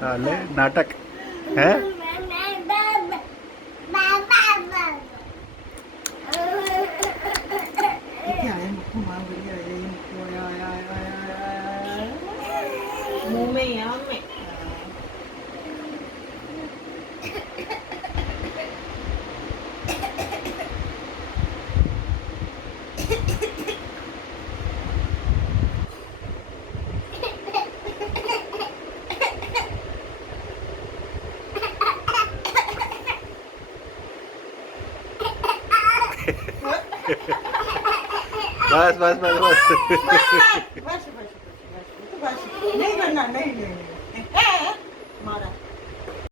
हाले नाटक है। क्या है मुक्कू मार बढ़िया है मुक्कू आया मुंह में ही है मम्मी। बस बस बस बस बस बस बस बस नहीं करना नहीं नहीं नहीं